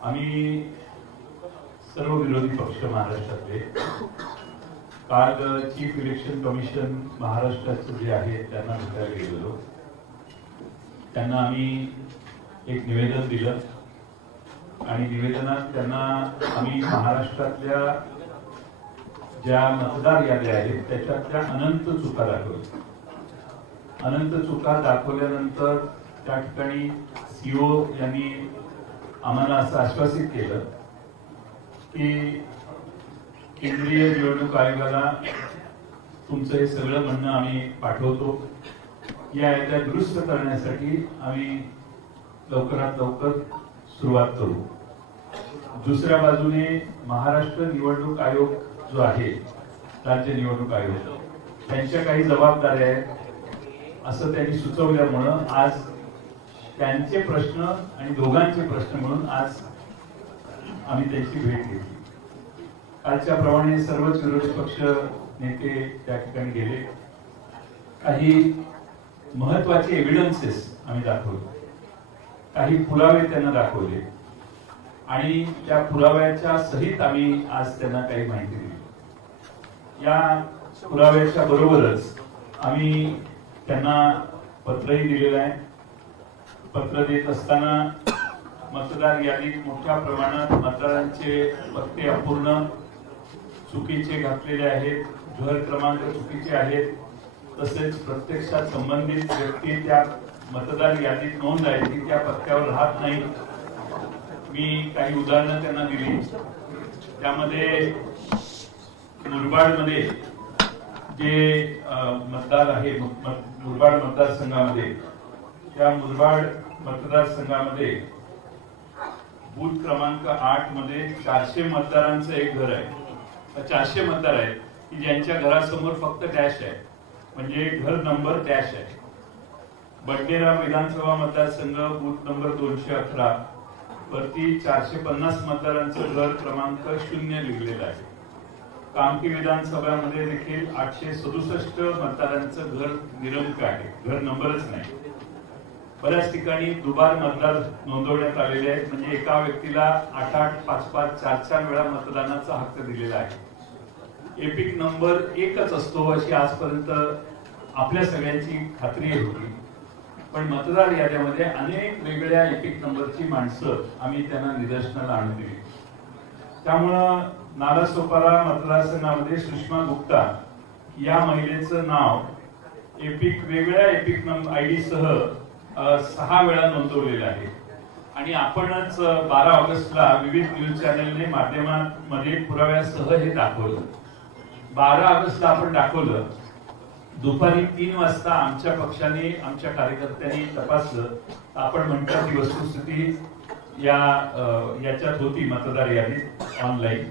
आम्ही सर्व विरोधी पक्ष महाराष्ट्रातले काल चीफ इलेक्शन कमिशन महाराष्ट्राचे जे आहे त्यांना भेटायला गेलेलो. त्यांना आम्ही एक निवेदन दिलं आणि निवेदनात त्यांना आम्ही महाराष्ट्रातल्या ज्या मतदार याद्या आहेत त्याच्यातल्या अनंत चुका दाखवल्या. अनंत चुका दाखवल्यानंतर त्या ठिकाणी सीओ यांनी आम्हाला असं आश्वासित केलं की केंद्रीय निवडणूक आयोगाला तुमचं हे सगळं म्हणणं आम्ही पाठवतो. या याद्या दुरुस्त करण्यासाठी आम्ही लवकरात लवकर सुरुवात करू. दुसऱ्या बाजूने महाराष्ट्र निवडणूक आयोग जो आहे, राज्य निवडणूक आयोग, त्यांच्या काही जबाबदाऱ्या आहेत असं त्यांनी सुचवल्यामुळं आज त्यांचे प्रश्न आणि दोघांचे प्रश्न म्हणून आज आम्ही त्यांची भेट घेतली. कालच्या प्रमाणे सर्वच विरोधी पक्ष नेते त्या ठिकाणी गेले. काही महत्वाचे एव्हिडन्सेस आम्ही दाखवले, काही पुरावे त्यांना दाखवले आणि त्या पुराव्याच्या सहित आम्ही आज त्यांना काही माहिती दिली. या पुराव्याच्या बरोबरच आम्ही त्यांना पत्रही दिलेलं आहे. पत्र देत असताना मतदार यादीत मोठ्या प्रमाणात मतदारांचे पत्ते अपूर्ण, चुकीचे घातलेले आहेत, घर क्रमांक चुकीचे आहेत, तसेच प्रत्यक्षात संबंधित व्यक्ती त्या मतदार यादीत नोंद आहे ती त्या पत्त्यावर राहत नाही. मी काही उदाहरणं त्यांना दिली. त्यामध्ये मुरबाडमध्ये जे मतदार आहे, मुरबाड मतदारसंघामध्ये, त्या मुरबाड मतदारसंघामध्ये बूथ क्रमांक 8 मध्ये 400 मतदारांचं एक घर आहे. 400 मतदार आहेत की ज्यांच्या घरासमोर फक्त डॅश आहे, म्हणजे घर नंबर डॅश आहे. बडनेरा विधानसभा मतदारसंघ बूथ नंबर 211 वरती 450 मतदारांचं घर क्रमांक 0 लिहिलेलं आहे. कामठी विधानसभामध्ये देखील 867 मतदारांचं घर निरंक आहे, घर नंबरच नाही. बऱ्याच ठिकाणी दुबार मतदार नोंदवण्यात आलेले आहेत, म्हणजे एका व्यक्तीला 8-8, 5-5, 4-4 वेळा मतदानाचा हक्क दिलेला आहे. एपिक नंबर एकच असतो अशी आजपर्यंत आपल्या सगळ्यांची खात्री होती, पण मतदार याद्यामध्ये अनेक वेगळ्या एपिक नंबरची माणसं आम्ही त्यांना निदर्शनाला आणून दिली. त्यामुळं नालासोपारा मतदारसंघामध्ये सुषमा गुप्ता या महिलेचं नाव वेगळ्या एपिक नंबर आयडी सह 6 वेळा नोंदवलेलं आहे. आणि आपणच 12 ऑगस्टला विविध न्यूज चॅनलने माध्यमांमध्ये पुराव्यासह हे दाखवलं. 12 ऑगस्टला आपण दाखवलं. दुपारी 3 वाजता आमच्या पक्षाने, आमच्या कार्यकर्त्यांनी तपासलं. आपण म्हणतो ती वस्तुस्थिती याच्यात होती मतदार यादीत ऑनलाईन.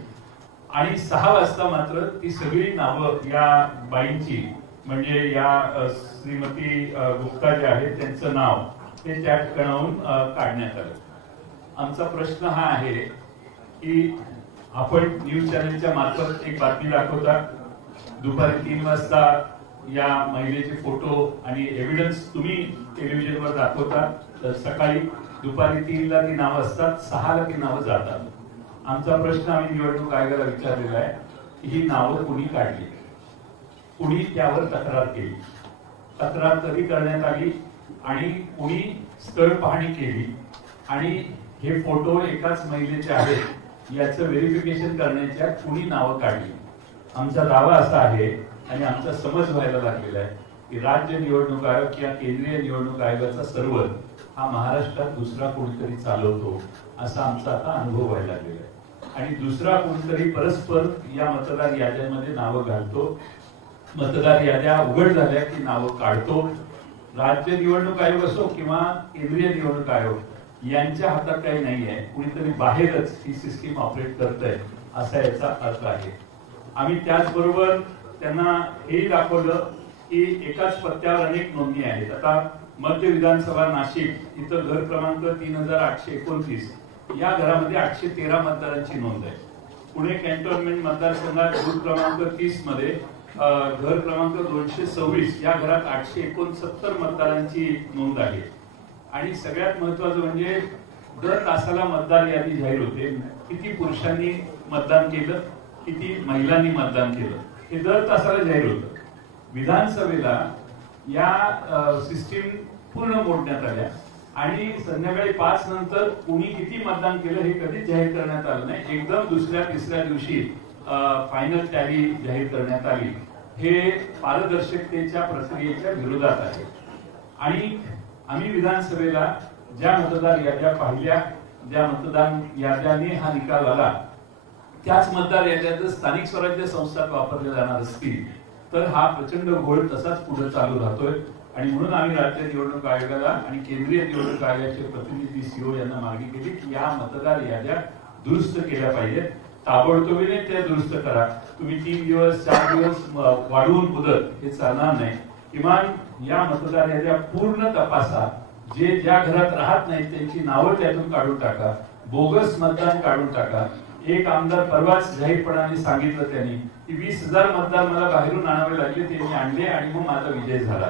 आणि 6 वाजता मात्र ती सगळी नावं या बाईंची, म्हणजे या श्रीमती गुप्ता जे आहे त्यांचं नाव ते त्या ठिकाणाहून काढण्यात आलं. आमचा प्रश्न हा आहे की आपण न्यूज चॅनलच्या मार्फत एक बातमी दाखवता, दुपारी 3 वाजता या महिलेचे फोटो आणि एव्हिडन्स तुम्ही टेलिव्हिजनवर दाखवता, तर सकाळी दुपारी 3ला ती नावं असतात, 6ला ती नावं जातात. आमचा प्रश्न आम्ही निवडणूक आयोगाला विचारलेला आहे की ही नावं कुणी काढली, कुणी त्यावर तक्रार केली, तक्रार कधी करण्यात आली आणि कुणी स्थळ पाहणी केली आणि हे फोटो एकाच महिलेचे आहेत याचं व्हेरिफिकेशन करण्याच्या कुणी नावं काढली. आमचा दावा असा आहे आणि आमचा समज व्हायला लागलेला आहे की राज्य निवडणूक आयोग किंवा केंद्रीय निवडणूक आयोगाचा सर्व्हर हा महाराष्ट्रात दुसरा कोणीतरी चालवतो असा आमचा आता अनुभव व्हायला लागलेला आहे. आणि दुसरा कोणीतरी परस्पर या मतदार याद्यांमध्ये नावं घालतो, मतदार याद्या उघड झाल्या की नावं काढतो. राज्य निवडणूक आयोग असो किंवा केंद्रीय निवडणूक आयोग यांच्या हातात काही नाहीये, कुणीतरी बाहेरच ही सिस्टीम ऑपरेट करतंय असा याचा अर्थ आहे. आम्ही त्याचबरोबर त्यांना हेही दाखवलं की एकाच पत्त्यावर अनेक नोंदणी आहेत. आता मध्य विधानसभा नाशिक इथं घर क्रमांक 3829 या घरामध्ये 813 मतदारांची नोंद आहे. पुणे कॅन्टोन्मेंट मतदारसंघात बूथ क्रमांक 30 मध्ये घर क्रमांक 226 या घरात 869 मतदारांची नोंद आहे. आणि सगळ्यात महत्वाचं म्हणजे दर तासाला मतदार यादी जाहीर होते, किती पुरुषांनी मतदान केलं, किती महिलांनी मतदान केलं, हे दर तासाला जाहीर होतं. विधानसभेला या सिस्टीम पूर्ण मोडण्यात आल्या आणि संध्याकाळी 5 नंतर कुणी किती मतदान केलं हे कधीच जाहीर करण्यात आलं नाही. एकदम दुसऱ्या तिसऱ्या दिवशी फायनल टॅली जाहीर करण्यात आली. हे पारदर्शकतेच्या प्रक्रियेच्या विरोधात आहे. आणि आम्ही विधानसभेला ज्या मतदार याद्या पाहिल्या, ज्या मतदान याद्याने हा निकाल आला, त्याच मतदार याद्या जर स्थानिक स्वराज्य संस्थात वापरल्या जाणार असतील तर हा प्रचंड घोळ तसाच पुढे चालू राहतोय. आणि म्हणून आम्ही राज्य निवडणूक आयोगाला आणि केंद्रीय निवडणूक आयोगाचे प्रतिनिधी सीओ यांना मागणी केली की या मतदार याद्या दुरुस्त केल्या पाहिजेत, ताबडतोबीने त्या दुरुस्त करा. तुम्ही 3 दिवस 4 दिवस वाढवून मुदत हे चालणार नाही. किमान या मतदार याद्या पूर्ण तपासा. जे ज्या घरात राहत नाहीत त्यांची नावं त्यातून काढून टाका, बोगस मतदान काढून टाका. एक आमदार परवाच जाहीरपणाने सांगितलं त्यांनी की 20,000 मतदार मला बाहेरून आणावे लागले, ते मी आणले आणि मग माझा विजय झाला.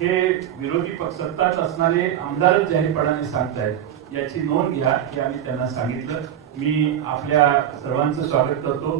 हे विरोधी पक्ष सत्ताच असणारे आमदारच जाहीरपणाने सांगतायत. याची नोंद घ्या हे आम्ही त्यांना सांगितलं. मी आपल्या सर्वांचं स्वागत करतो.